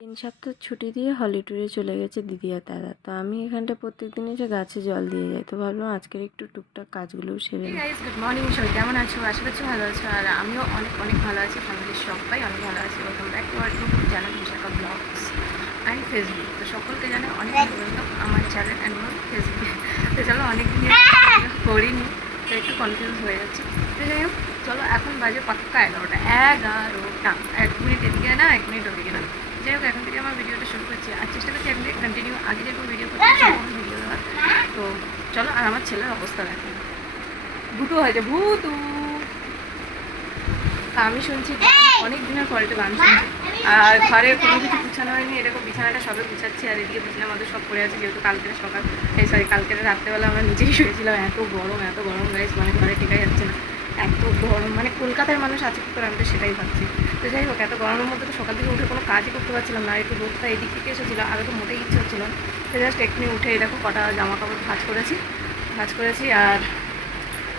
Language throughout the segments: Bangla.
তিন সপ্তাহ ছুটি দিয়ে হলি ট্যুরে চলে গেছে দিদি আর দাদা। তো আমি এখানটা প্রত্যেক দিন এসে গাছে জল দিয়ে যাই। তো ভাবলাম আজকের একটু টুকটাক কাজগুলোও সেরে গুড মর্নিং সবাই কেমন আছো? আশা করছি ভালো আছো। আর আমিও অনেক অনেক ভালো আছি। ফ্যামিলির সবাই অনেক ভালো আছি। Welcome back to our channel Bishakha blogs and Facebook তো সকলকে জানে অনেক ওয়েলকাম আমার চ্যানেল অ্যান্ড আমার ফেসবুক তো চলো অনেক দিন করিনি তো একটু কনফিউজ হয়ে যাচ্ছে। তো যাই হোক চলো এখন বাজে পাক্কা এগারোটা। এগারোটা। এক মিনিট এদিকে না এক মিনিট ওদিকে না যাই হোক এখন থেকে আমার ভিডিওটা শুরু করছি। আর চেষ্টা করছি এক মিনিট কন্টিনিউ আগে যেরকম ভিডিও করছি সেরকম ভিডিও দেওয়ার। তো চলো আর আমার ছেলের অবস্থা দেখো। ভুতু হয়েছে ভুতু। তা আমি শুনছি অনেক দিনের পরে তো গান শুনছি। আর ঘরে কোনো কিছু গুছানো হয়নি এরকম বিছানাটা সবে গুছাচ্ছি আর এদিকে বিছানার মধ্যে সব পড়ে আছে যেহেতু কালকের সকাল সরি কালকে রাত্রেবেলা আমরা নিজেই শুয়েছিলাম এত গরম এত গরম গাইস মানে ঘরে টেকাই যাচ্ছে না। এত গরম মানে কলকাতার মানুষ আছে কি করে? আমি তো সেটাই ভাবছি। তো যাই হোক এত গরমের মধ্যে তো সকাল থেকে উঠে কোনো কাজই করতে পারছিলাম না। একটু রোদটা এদিক থেকে এসেছিল আগে তো মোটেই ইচ্ছে হচ্ছিল তো জাস্ট এক্ষুনি উঠে দেখো কটা জামা কাপড় ভাজ করেছি ভাজ করেছি আর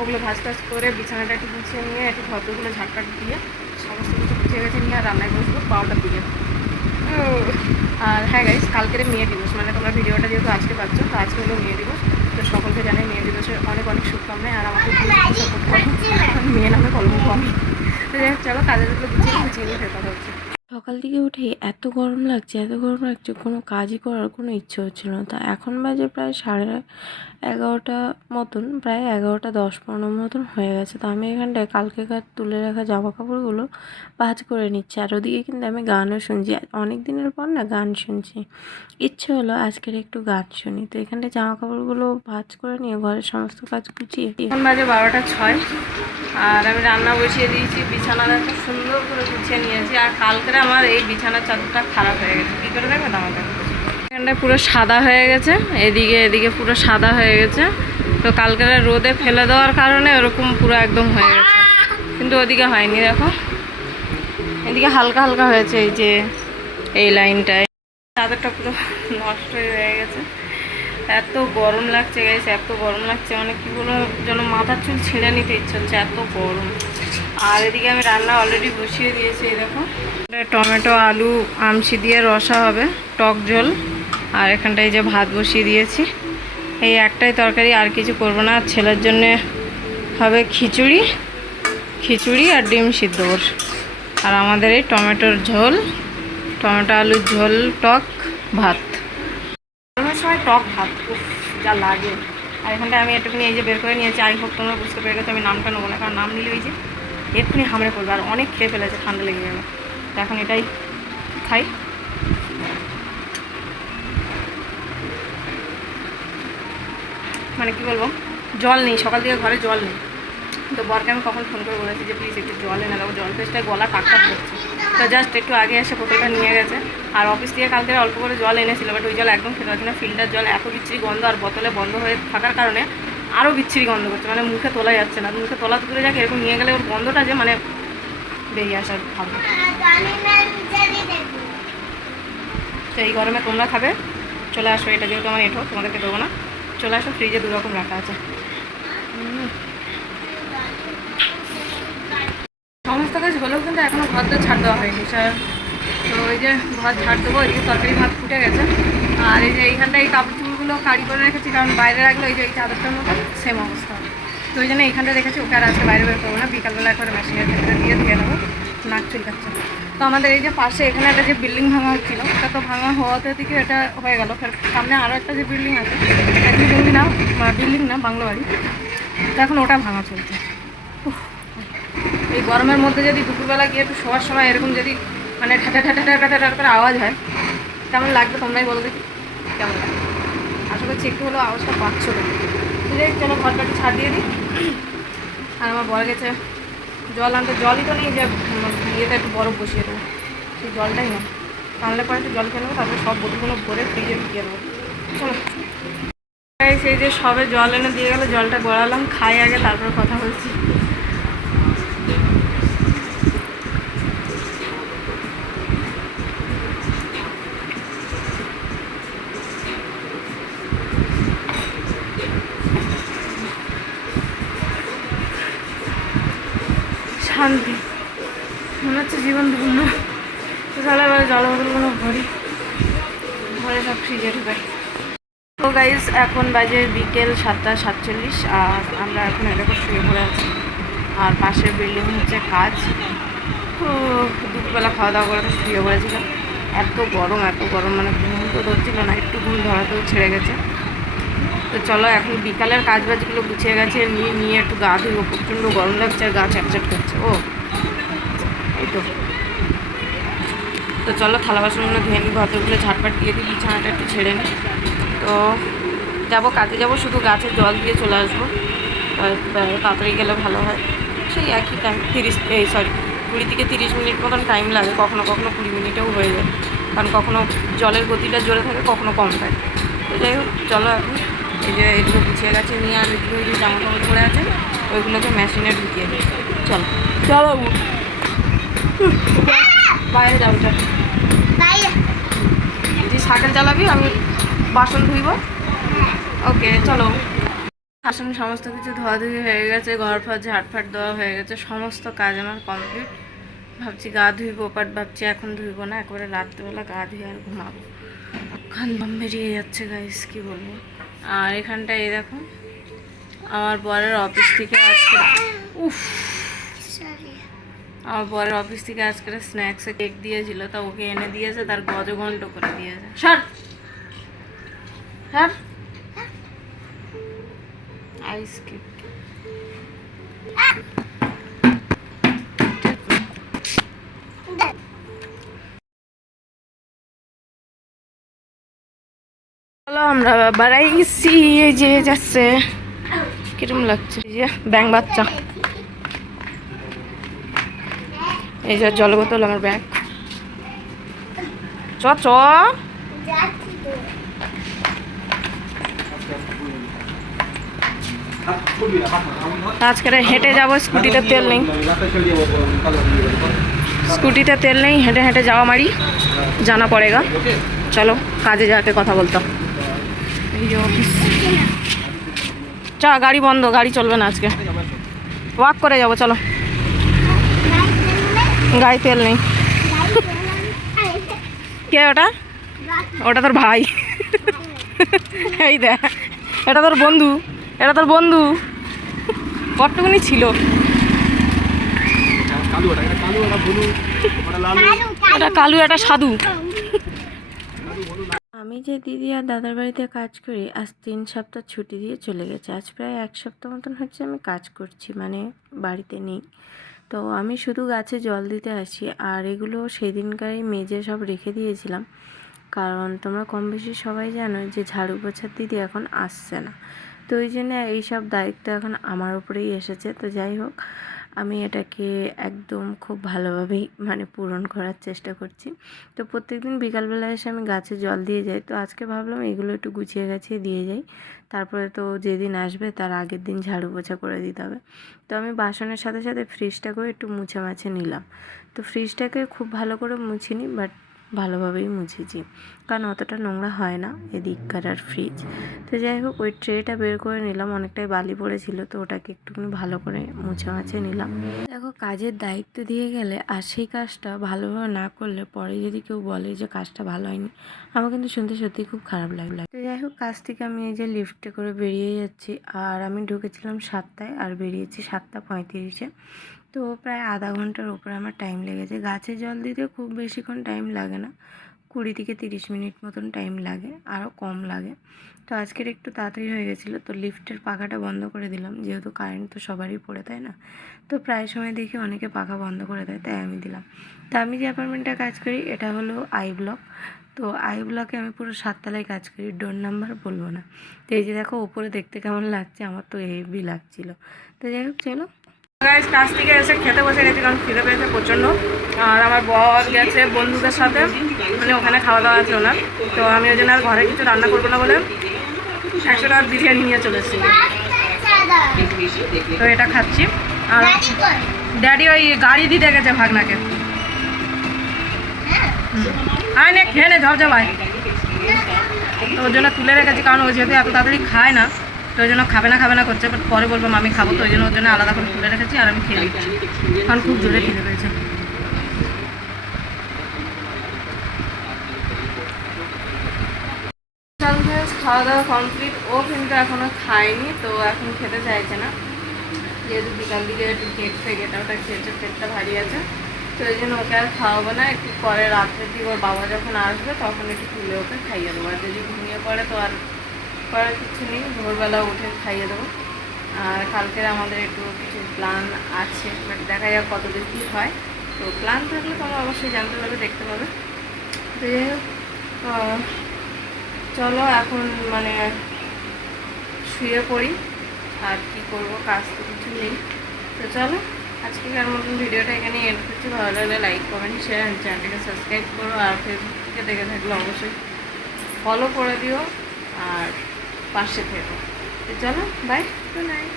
ওগুলো ভাজ টাজ করে বিছানাটা একটু গুছিয়ে নিয়ে একটু ভদ্রগুলো ঝাঁটকাট দিয়ে সমস্ত কিছু গুছিয়ে গেছে নিয়ে আর রান্নায় বসবো দিকে উম, আর হ্যাঁ গাইস কালকের মেয়ে দিবস মানে তোমরা ভিডিওটা যেহেতু আজকে পাচ্ছ তো আজকে হলো মেয়ে দিবস। তো সকলকে জানাই মেয়ে দিবসের অনেক অনেক শুভকামনায় আর আমাকে সকাল দিকে উঠে এত গরম লাগছে, এত গরম লাগছে, কোনো কাজই করার কোনো ইচ্ছে হচ্ছিল না। তা এখন বাজে প্রায় সাড়ে এগারোটা মতন, প্রায় এগারোটা দশ পনেরো মতন হয়ে গেছে। তো আমি এখানটায় কালকেকার তুলে রাখা জামা কাপড়গুলো ভাজ করে নিচ্ছি। আর ওদিকে কিন্তু আমি গানও শুনছি। অনেক দিনের পর না গান শুনছি। ইচ্ছে হলো আজকের একটু গান শুনি। তো এখানটায় জামা কাপড়গুলো ভাজ করে নিয়ে ঘরের সমস্ত কাজ গুছিয়ে এখন বাজে বারোটা ছয়। আর আমি রান্না বসিয়ে দিয়েছি, বিছানাটা খুব সুন্দর করে গুছিয়ে নিয়েছি। আর কালকের আমার এই বিছানার চাদরটা খারাপ হয়ে গেছে। কী করে দেখবে আমাকে? এখানটা পুরো সাদা হয়ে গেছে, এদিকে এদিকে পুরো সাদা হয়ে গেছে। তো কালকের রোদে ফেলে দেওয়ার কারণে ওরকম পুরো একদম হয়ে গেছে। কিন্তু ওদিকে হয়নি, দেখো। এদিকে হালকা হালকা হয়েছে এই যে, এই লাইনটায়। চাদরটা পুরো নষ্ট হয়ে গেছে। এত গরম লাগছে গেছে এত গরম লাগছে। মানে কি বলব, যেন মাথার চুল ছিঁড়ে নিতে ইচ্ছে হচ্ছে, এত গরম। আর এদিকে আমি রান্না অলরেডি বসিয়ে দিয়েছি দেখো। টমেটো, আলু আমসি দিয়ে রসা হবে, টক ঝোল। আর এখানটায় যে ভাত বসিয়ে দিয়েছি। এই একটাই তরকারি, আর কিছু করব না। ছেলের জন্যে হবে খিচুড়ি খিচুড়ি আর ডিম সিদ্ধ আর আমাদের এই টমেটোর ঝোল, টমেটো আলুর ঝোল, টক, ভাত। গরমের সময় টক ভাত যা লাগে। আর এখানটায় আমি একটুখানি এই যে বের করে নিয়েছি। আই হোক তোমরা বুঝতে পেরে গেছো, আমি নামটা নেব না, কারণ নাম নিলে ওই যে এক্ষুনি হামড়ে পড়বে। আর অনেক খেয়ে ফেলেছে, ঠান্ডা লেগে যাবে। এখন এটাই খাই। মানে কি বলব, জল নেই, সকাল থেকে ঘরে জল নেই। তো বরকে আমি কখন ফোন করে বলেছি যে প্লিজ একটু জল এনে দেবো জল পেস্টায় গলা টাকটাক হচ্ছে তো জাস্ট একটু আগে এসে বোতলটা নিয়ে গেছে। আর অফিস থেকে কালকে অল্প করে জল এনেছিল বাট ওই জল একদম খেতে পারছি না ফিল্টার জল এত বিচ্ছিরি গন্ধ, আর বোতলে বন্ধ হয়ে থাকার কারণে আরও বিচ্ছিরি গন্ধ করছে। মানে মুখে তোলা যাচ্ছে না। মুখে তোলা দূরে যাক, এরকম নিয়ে গেলে ওর গন্ধটা যে মানে বেরিয়ে আসার ভালো তো এই গরমে তোমরা খাবে। চলে আসো, এটা যেহেতু আমার এঠো, তোমাদেরকে দেবো না। চলে আসো ফ্রিজে দু রকম রাখা আছে। সমস্ত কাজ হলেও কিন্তু এখনও ঘর তো ছাড় দেওয়া হয়নি, স্যার। তো ওই যে ঘর ঝাড় দেবো, এই যে তরকারি ভাত ফুটে গেছে। আর এই যে এইখানটা এই কাপড় চুপড়গুলো কাড়ি করে রেখেছি, কারণ বাইরে রাখলে ওই যে এই চাদরটার মতো সেম অবস্থা। তো ওই জন্য এইখানটা রেখেছি, ওকে আর আজকে বাইরে বের করব না, বিকালবেলা করে মেশিনের ভেতরে দিয়ে ধুয়ে নেব। নাক চুলকাচ্ছে। তো আমাদের এই যে পাশে এখানে একটা যে বিল্ডিং ভাঙা হচ্ছিল ওটা তো ভাঙা হওয়াতে থেকে এটা হয়ে গেল। সামনে আরও একটা যে বিল্ডিং আছে বিল্ডিং না বিল্ডিং না, বাংলো বাড়ি। তো এখন ওটা ভাঙা চলছে। এই গরমের মধ্যে যদি দুপুরবেলা গিয়ে একটু শোয়ার সময় এরকম যদি মানে ঠাটা ঠাটা ঠাটা ঠাটা করে আওয়াজ হয়, কেমন লাগবে তোমরাই বলো দেখি, কেমন লাগে? আশা একটু হলেও আওয়াজটা পাচ্ছ তো চলো ঘরটা একটু ছাড় দিয়ে দিই। আর আমার বড় গেছে জল আনতে, জলই তো নেই যে একটু বরফ বসিয়ে দেবো। সেই জলটাই না টানলে পরে একটু জল খেয়ে নেব, তারপরে সব বোতলগুলো ভরে ফ্রিজে ঢুকিয়ে দেবো। চলো। সেই যে সবে জল এনে দিয়ে গেলে, জলটা গড়ালাম, খাই আগে, তারপরে কথা বলছি। শান্তি। মনে হচ্ছে জীবন ধন্য। তাহলে এবার জল বোতলগুলো ভরে। ভরি সব ফ্রিজে ঢুকাই। তো গাইজ এখন বাজে বিকেল সাতটা সাতচল্লিশ, আর আমরা এখন এরকম শুয়ে পড়ে আছি। আর পাশের বিল্ডিং হচ্ছে কাজ। দুপুরবেলা খাওয়া দাওয়া করে শুয়ে পড়েছিলাম। এত গরম এত গরম মানে ঘুম তো ধরছিল না, একটু ঘুম ধরাতেও ছেড়ে গেছে। তো চলো এখন বিকালের কাজ বাজগুলো গুছিয়ে গেছে, নিয়ে নিয়ে একটু গা ধুবো, প্রচণ্ড গরম লাগছে আর গা চ্যাপচ্যাপ করছে, ও। এই তো। তো চলো থালা বাসনগুলো ধুয়ে নিই ঘরগুলো ঝাটপাট দিয়ে দিই, বিছানাটা একটু ছেড়ে নিই। তো যাব, কাজে যাব, শুধু গাছে জল দিয়ে চলে আসব। তাড়াতাড়ি গেলে ভালো হয়। সেই একই টাইম তিরিশ, এই সরি কুড়ি থেকে তিরিশ মিনিট মতন টাইম লাগে, কখনো কখনো কুড়ি মিনিটেও হয়ে যায়। কারণ কখনো জলের গতিটা জোরে থাকে, কখনো কম থাকে। তো যাই হোক, চলো এখন। এই যে এগুলো গুছিয়ে গেছে নিয়ে আর এগুলো যে জামা কাপড় পরে আছে ওইগুলোকে মেশিনে ঢুকিয়ে দিই। চলো। চলো বাইরে যাব চল তুই সাইকেল চালাবি আমি বাসন ধুইব। ওকে চলো। বাসন সমস্ত কিছু ধোয়াধুয়ি হয়ে গেছে ঘর ফর ঝাটফাট দেওয়া হয়ে গেছে সমস্ত কাজ আমার কমপ্লিট ভাবছি গা ধুইবো বাট ভাবছি এখন ধুইবো না একবারে রাত্রিবেলা গা ধুয়ে আর ঘুমাবো। খান বাম বেরিয়ে যাচ্ছে গাইস কি বলব? আর এখানটা এই দেখো আমার বরের অফিস থেকে আজকে উফ। আমার বরের অফিস থেকে আজকে স্ন্যাক্সে কেক দিয়েছিল তা ওকে এনে দিয়েছে তার গজঘণ্ট করে দিয়েছে। সর। সর। আইস চলো, আমরা বাড়াইছি এই যে যাচ্ছে। কিরম লাগছে? এই যে, ব্যাং বাচ্চা। এই যে, জল বোতল, আমার ব্যাগ। চ চ। আজকে হেঁটে যাব, স্কুটিতে তেল নেই। স্কুটিতে তেল নেই, হেঁটে হেঁটে যাওয়া মারি। জানা পড়েগা। চলো, কাজে যাকে কথা বলতাম চা গাড়ি বন্ধ গাড়ি চলবে না আজকে। ওয়াক করে যাব চলো। গাড়ি তেল নেই। কে ওটা? ওটা তোর ভাই। এই দেখ এটা তোর বন্ধু এটা তোর বন্ধু। কতটুকুনি ছিল? এটা কালু এটা সাধু। আমি যে দিদি আর দাদার বাড়িতে কাজ করি, আজ তিন সপ্তাহ ছুটি দিয়ে চলে গেছে। আজ প্রায় এক সপ্তাহ মতন হচ্ছে আমি কাজ করছি মানে বাড়িতে নেই। তো আমি শুধু গাছে জল দিতে আসি, আর এগুলো সেদিনকারই মেজে সব রেখে দিয়েছিলাম। কারণ তোমরা কম বেশি সবাই জানো যে ঝাড়ু পোছার দিদি এখন আসছে না। তো ওই জন্য এইসব দায়িত্ব এখন আমার উপরেই এসেছে। তো যাই হোক আমি এটাকে একদম খুব ভালোভাবেই মানে পূরণ করার চেষ্টা করছি। তো প্রত্যেকদিন বিকালবেলা এসে আমি গাছে জল দিয়ে যাই। তো আজকে ভাবলাম এগুলো একটু গুছিয়ে গাছিয়ে দিয়ে যাই। তারপরে তো যেদিন আসবে তার আগের দিন ঝাড়ু পোছা করে দিতে হবে। তো আমি বাসনের সাথে সাথে ফ্রিজটাকেও একটু মুছে মাছে নিলাম। তো ফ্রিজটাকে খুব ভালো করে মুছিনি, বাট ভালোভাবেই মুছেছি। কারণ অতটা নোংরা হয় না এদিককার আর ফ্রিজ তো যাই হোক, ওই ট্রেটা বের করে নিলাম। অনেকটাই বালি পড়েছিল, তো ওটাকে একটুখানি ভালো করে মুছে মাছে নিলাম। দেখো, কাজের দায়িত্ব দিয়ে গেলে আর সেই কাজটা ভালোভাবে না করলে পরে যদি কেউ বলে যে কাজটা ভালো হয়নি, আমার কিন্তু শুনতে সত্যি খুব খারাপ লাগল। তো যাই হোক, কাজ থেকে আমি এই যে লিফটে করে বেরিয়ে যাচ্ছি। আর আমি ঢুকেছিলাম সাতটায়, আর বেরিয়েছি সাতটা পঁয়ত্রিশে। তো প্রায় আধা ঘণ্টার উপরে আমার টাইম লেগেছে গাছে জল দিতে খুব বেশিক্ষণ টাইম লাগে না। কুড়ি থেকে তিরিশ মিনিট মতন টাইম লাগে আরও কম লাগে। তো আজকের একটু তাড়াতাড়ি হয়ে গেছিল, তো লিফটের পাখাটা বন্ধ করে দিলাম। যেহেতু কারেন্ট তো সবারই পড়ে, তাই না? তো প্রায় সময় দেখি অনেকে পাখা বন্ধ করে দেয়, তাই আমি দিলাম। তো আমি যে অ্যাপার্টমেন্টে কাজ করি, এটা হলো আই ব্লক তো আই ব্লকে আমি পুরো সাততলায় কাজ করি ডোর নাম্বার বলব না। তো এই যে দেখো, ওপরে দেখতে কেমন লাগছে, আমার তো হেভি লাগছিল। তো যাই হোক, চলো। গাইস কাজ থেকে এসে খেতে বসে গেছি কারণ খিদে পেয়েছে প্রচণ্ড। আর আমার বর গেছে বন্ধুদের সাথে। মানে ওখানে খাওয়া দাওয়া আছে ওনার। তো আমি ওই জন্য আর ঘরে কিছু রান্না করব না বলে একশো টাকার বিরিয়ানি নিয়ে চলে এসেছি। তো এটা খাচ্ছি। আর ড্যাডি ওই গাড়ি দিতে গেছে ভাগনাকে। আয় নে খেয়ে নে ঝপঝপাই তো ওই জন্য তুলে রেখেছি কারণ ও যেহেতু এত তাড়াতাড়ি খায় না তো ওই জন্য খাবে না খাবে না করছে বাট পরে বলব আমি খাব তো। ওই জন্য ওই জন্য আলাদা করে তুলে রেখেছি আর আমি খেয়ে দিচ্ছি কারণ খুব জোরে খেতে রয়েছে খাওয়া দাওয়া কমপ্লিট ও কিন্তু এখনও খায়নি, তো এখন খেতে চাইছে না। যেহেতু বিকাল দিকে একটু কেক থেকে এটা ওটা খেয়েছে, পেটটা ভারী আছে। তো ওই জন্য ওকে আর খাওয়াবো না। একটু পরে রাত্রের দিকে ওর বাবা যখন আসবে, তখন একটু খুলে ওকে খাইয়ে দেবো। আর যদি ঘুমিয়ে পড়ে, তো আর করার কিছু নেই, ভোরবেলা উঠে খাইয়ে দেবো। আর কালকের আমাদের একটু কিছু প্ল্যান আছে বাট দেখা যাক কত দূর কী হয়। তো প্ল্যান থাকলে তোমরা অবশ্যই জানতে পারবে, দেখতে পাবে তো যাই হোক চলো এখন মানে শুয়ে পড়ি। আর কি করব, কাজ তো কিছু নেই। তো চলো, আজকে আজকেকার মতন ভিডিওটা এখানে এন্ড করছি। ভালো লাগলে লাইক কমেন্ট শেয়ার চ্যানেলটাকে সাবস্ক্রাইব করো। আর ফেসবুক থেকে দেখে থাকলে অবশ্যই ফলো করে দিও। আর পাশে থেকো। চলো বাই গুড নাইট